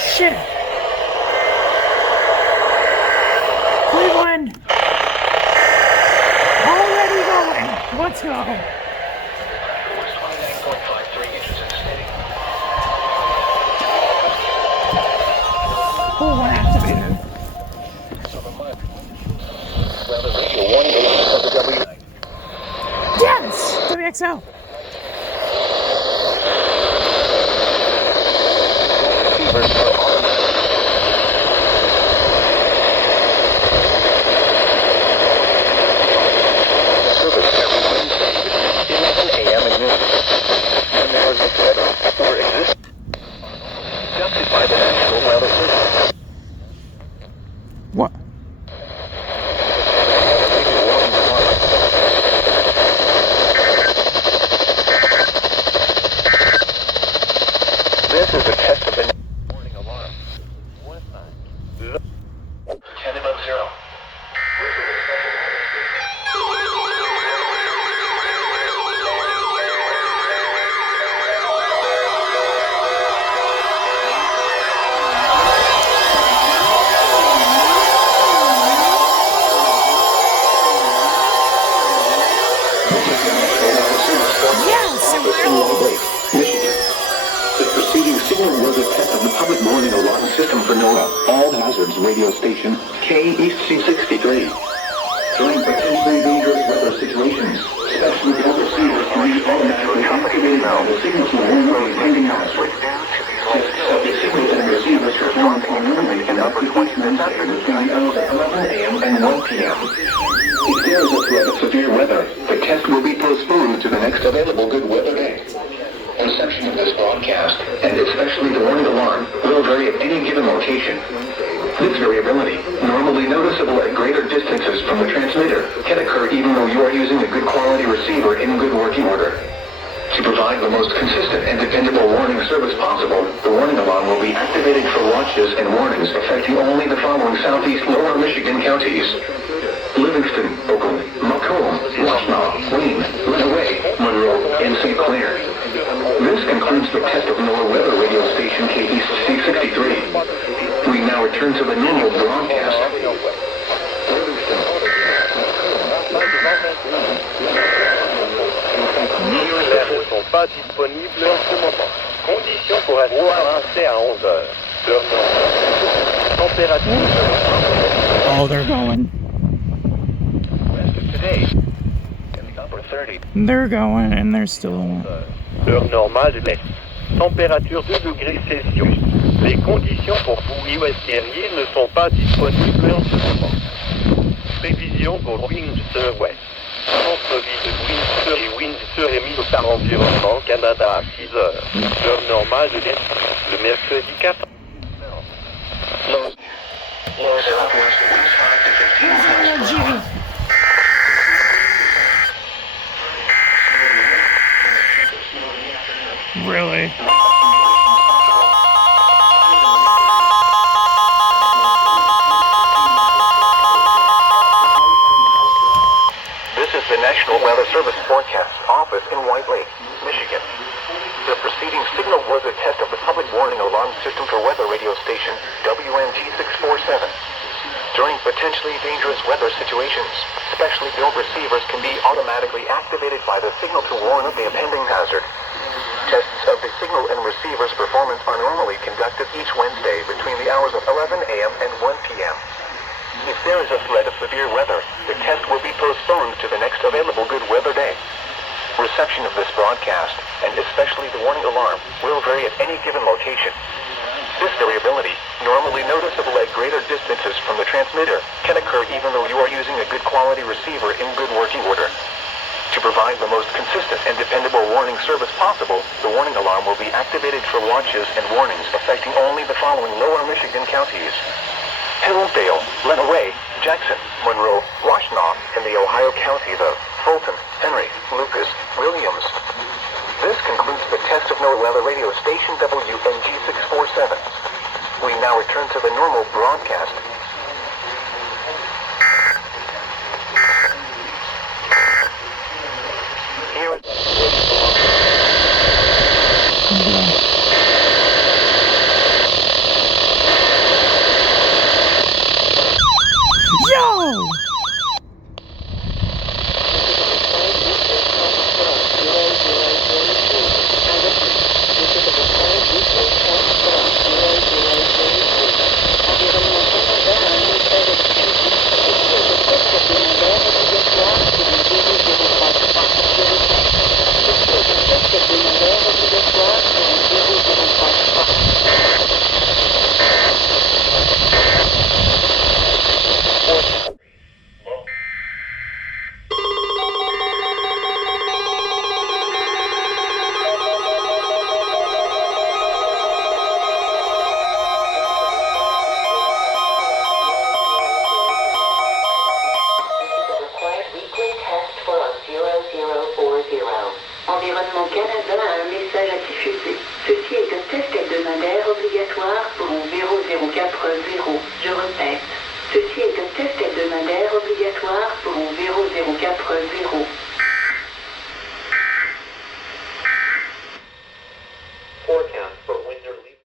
shit! Cleveland! Already going! Let's go! Oh, what activated? Yes! WXL! What? This is a test of the warning alarm. 10 above 0. Michigan. The preceding signal was a test of the public warning alarm system for NOAA All Hazards radio station KEC63. During potentially dangerous weather situations, especially the receivers can be automatically activated now. The signal to warn of a pending hazard. Tests of the signals and receivers performed on Monday and up to Wednesday between the hours of 11 a.m. and 1 p.m. If there is a threat of severe weather, the test will be postponed to the next available good weather day. Reception of this broadcast, and especially the warning alarm, will vary at any given location. This variability, normally noticeable at greater distances from the transmitter, can occur even though you are using a good quality receiver in good working order. To provide the most consistent and dependable warning service possible, the warning alarm will be activated for watches and warnings affecting only the following southeast lower Michigan counties: Livingston, Oakland, Macomb, Washtenaw, Wayne, Lenawee, Monroe, and St. Clair. This concludes the test of NOAA weather radio station KEC63. We now return to the normal broadcast. Ne sont pas disponibles en ce moment. Conditions pour être avancé à 11 heures. Température. Oh, they're going. Rest of today, in the upper 30s. They're going, and they're still... Heure normale de l'Est. Température 2 degrés Celsius. Les conditions pour vous US guerriers ne sont pas disponibles en ce moment. Prévision pour Windsor-Ouest. Centre-ville de Windsor et Windsor est mis par Environnement Canada à 6 heures. Heure normale de l'Est. Le mercredi 4. Really? This is the National Weather Service Forecast Office in White Lake, Michigan. The preceding signal was a test of the public warning alarm system for weather radio station WNG647. During potentially dangerous weather situations, specially built receivers can be automatically activated by the signal to warn of the impending hazard. Tests of the signal and receiver's performance are normally conducted each Wednesday between the hours of 11 a.m. and 1 p.m. If there is a threat of severe weather, the test will be postponed to the next available good weather day. Reception of this broadcast, and especially the warning alarm, will vary at any given location. This variability, normally noticeable at greater distances from the transmitter, can occur even though you are using a good quality receiver in good working order. To provide the most consistent and dependable warning service possible, the warning alarm will be activated for watches and warnings affecting only the following lower Michigan counties: Hilldale, Lenawee, Jackson, Monroe, Washtenaw, and the Ohio counties of Fulton, Henry, Lucas, Williams. This concludes the test of NOAA weather radio station WNG647. We now return to the normal broadcast. obligatoire pour un 0040. Je répète, ceci est un test hebdomadaire obligatoire pour un